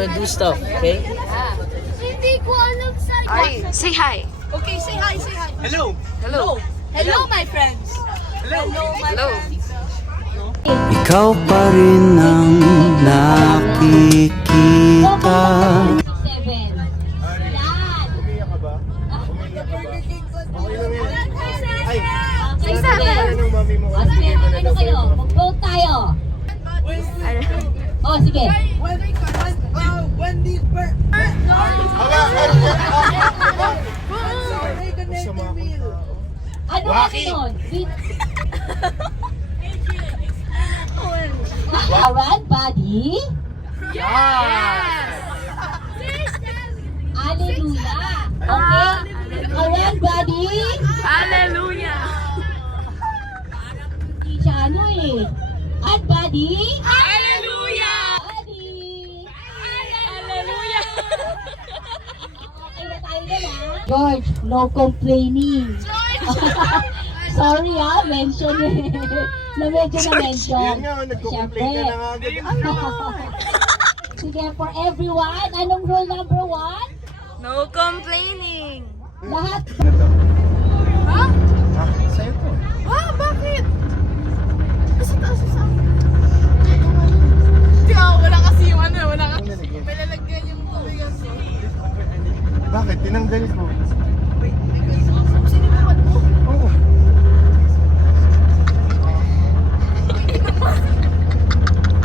gonna do stuff, okay? Hindi ko alam sa... Ay, say hi. Okay, say hi, say hi. Hello! Hello. Hello, my friends. Hello, my Hello. friends. Ikaw pa rin ang nakikita. 7. Ano kayo? Mag-vote tayo. Oh, sige. Ano kasi yun? Around body? Yes! Hallelujah. Okay? Around body? Hallelujah. Siya ano eh. At body? Hallelujah. Body. Hallelujah. Okay na tayo na. George, no complaining. Sorry mention eh. Na medyo na-mention. Yan nga, nagko-complain ka na nga agad. Sige, for everyone, anong rule number 1? No complaining. Lahat. Sa'yo to. Bakit? Kasi taas sa akin. Di wala kasi yung ano, wala kasi. Malalagyan yung tubig kasi. Bakit? Tinanggal ko. Sinubukan mo? Oo.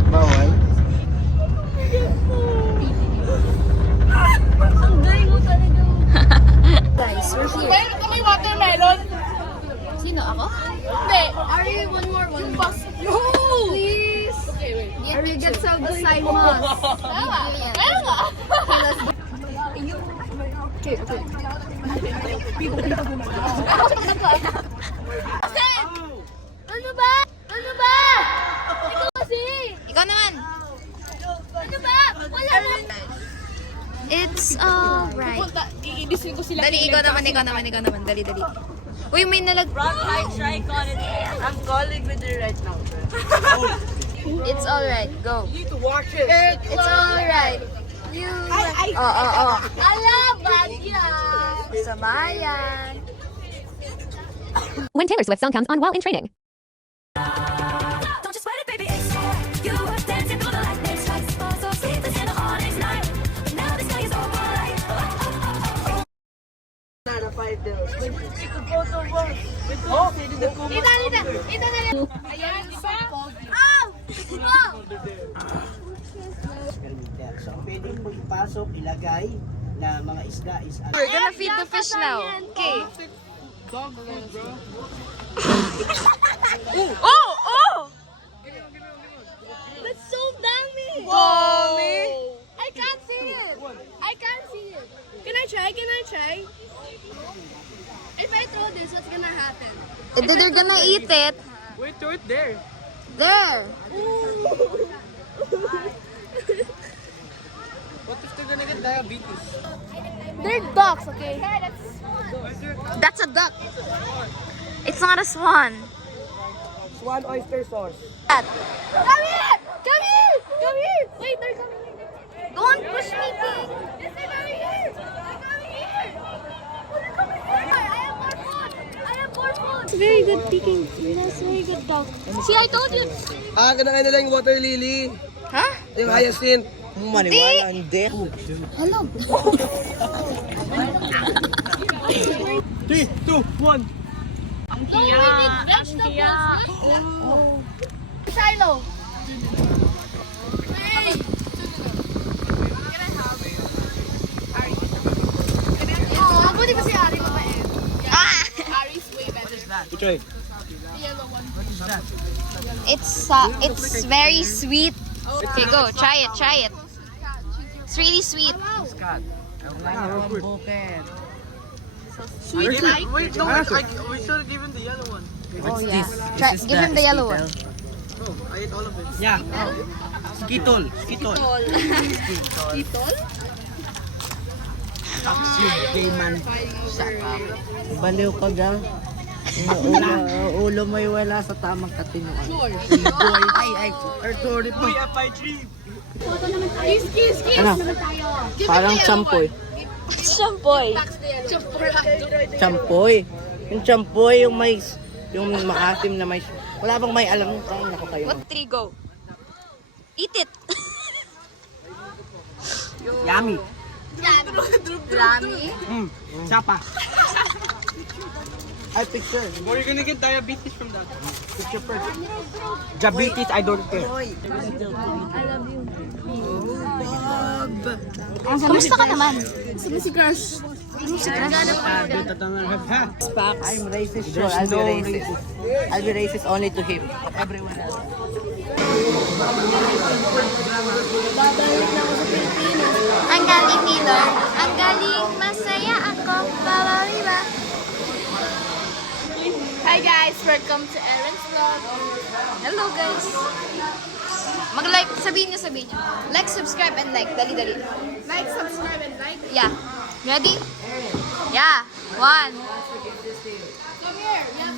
Bawal? Guys, we're here. Meron kami watermelon. Sino ako? Hindi. Are you one more? No! Please! Okay, wait. Are we get some Simons? Meron nga. Ano ba? Ano ba? Ikaw kasi! Ikaw naman. Ano ba? Wala na. It's alright. Iidisin ko sila. Dali, ikaw naman. Dali. Uy, may nalag... I'm calling with you right now. It's alright. Go. You need to watch it. It's alright. You... Oh. Ala, bad yan. Samayan. When Taylor Swift song comes on while in training. Don't just sweat it, baby, it's more. You were dancing through the lightning strikes. So sleepless in the hardest night. But now the sky is overlight. Ito na yan. Ayan yung isang pogi. Oh! So, ang pwedeng pagpasok, ilagay na mga isda is We're gonna feed the fish now. Okay. Oh! That's so dummy. Dami. I can't see it. Can I try? If I throw this, what's gonna happen? They're gonna eat it. Wait, throw it there. There. What if they're gonna get diabetes? They're ducks, okay? That's a duck. It's not a swan. Swan oyster sauce. That. Come here! Wait, they're coming here. Don't push me, Pig. Yes, they're coming here. I have more food. Very good picking. That's very good dog. See, I told you. Ganun na lang yung water lily. Huh? Yung hyacinth. maniwala, hindi. Hello. 3, 2, 1. Shiloh. Oh, buti pa si Ari mabait. Ari's way better. Try. It's very sweet. Okay, go. Try it. It's really sweet. Wait, no, we should have given the yellow one. Oh yeah. Give him the yellow one. Oh, I ate all of it. Yeah. Skitol. Baliw ka ga. Ulo mo'y wala sa tamang katinuan. Boy, ay, sorry po. Kiss Ano? naman tayo. Parang champoy. Champoy. Champoy. Yung champoy, yung maasim na may, wala bang may alam kung nako kayo. What 3 go? Eat it. Yummy. Rami. Sapa. I picture. Or you're gonna get diabetes from that. Picture first. Diabetes, I don't care. Kamusta ka naman? Si Crush. I'm racist, sure. I'll be racist. I'll be racist only to him. Everyone else. Ang galing ni Lord. Ang galing, masaya ako. Babaliba. Hi guys, welcome to Aaron's vlog. Hello guys. Mag-like, sabihin nyo. Like, subscribe, and like. Dali. Like, subscribe, and like. Yeah. Ready? Yeah. 1. Come here. Yeah.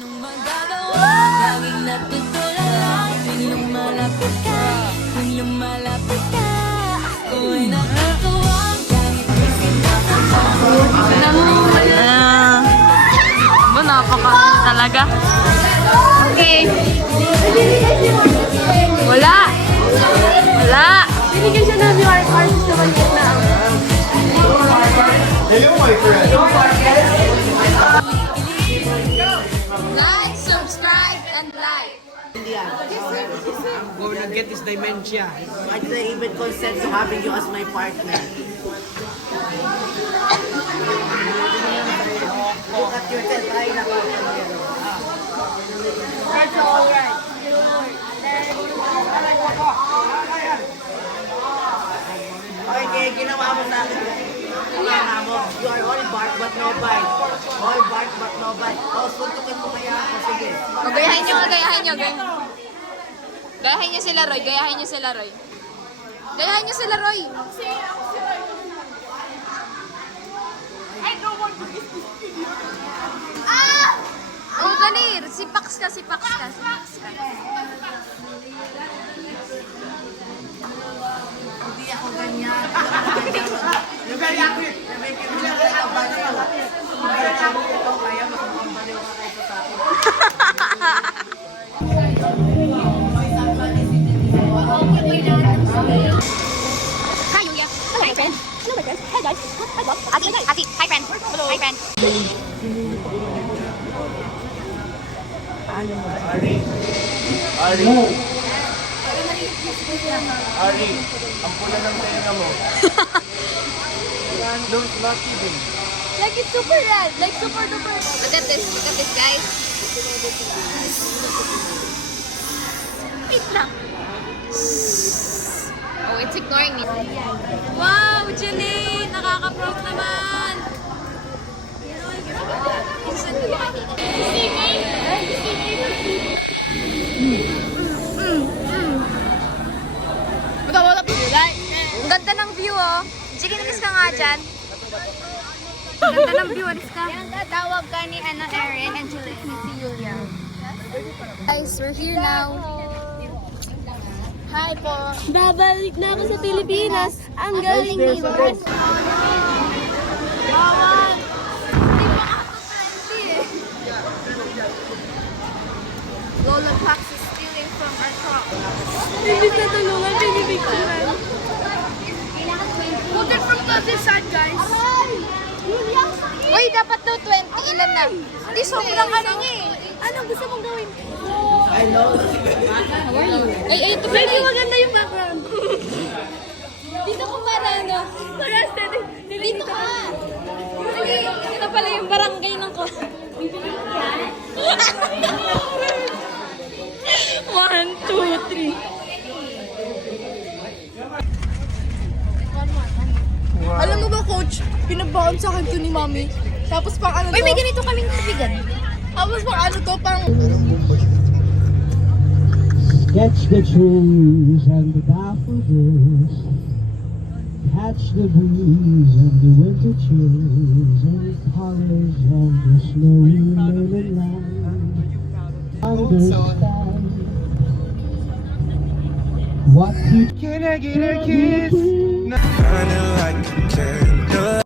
Laging natutulala tuwing lumalapit ka. Tuwing lumalapit ka, ako ay natutuwa. Kahit isip ka pa Ba, napaka talaga. Okay. Wala. Binigyan siya ng new artist na maliit na. Hello, my friend. Like, subscribe, and like. I'm going to get this dementia. I didn't even consent to having you as my partner. Look at yourself, try na ka. That's all right. Okay, ginawa mo sa akin. Ginawa mo. You are all bark but no bite. All bark but no bite. Oh, suntukin mo kaya ako. Sige. Gayahin nyo. Gayahin nyo sila, Roy. Oh, dali. Sipax ka. Hindi ako ganyan. Yung kaya ako yun. Yung kaya ako baliw. Kaya ako ito. Kaya mas baliw ka kayo sa akin. Hi, Yuya. Hi, friend. Hello, my friend. Hi, guys. Hi, Bob. Ati. Hi, friend. Hello. Hi, friend. Ari, ang pula ng tenga mo. No, not even. Like, it's super red. Like, super duper. Look at this, guys. Wait lang. Oh, it's ignoring me. Wow, Jeline! Nakaka-proud naman! Ang ganda ng view, oh. Sige, nalis ka nga dyan. Ang ganda ng view, alis ka. Yan, tatawag ka ni Erin and si Julia. Guys, we're here now. Hi po. Babalik na ako sa Pilipinas. Ang galing ni Lord. Bawal! Lola Pax is stealing from our truck. Hindi na tulungan, pinipicturan. Put it from the other side, guys. Uy, dapat daw 20. Ilan na? Hindi, sobrang ano niya eh. Ano gusto mong gawin? I know. Ay, ito Baby, maganda yung background. Dito ko para ano? Para aesthetic. Dito ka! Sige, ito pala yung barangay ng ko. 1, 2, 3. Alam mo ba, Coach? Pinagbaon sa akin to ni Mami. Tapos pang ano to? Uy, may ganito kaming tubigan. Tapos pang ano to? Pang... Sketch the trees and the daffodils, catch the breeze and the winter chills and the colors of the snowy lake. silent line. Understand what you Can I get a kiss? can. Burning like a candle.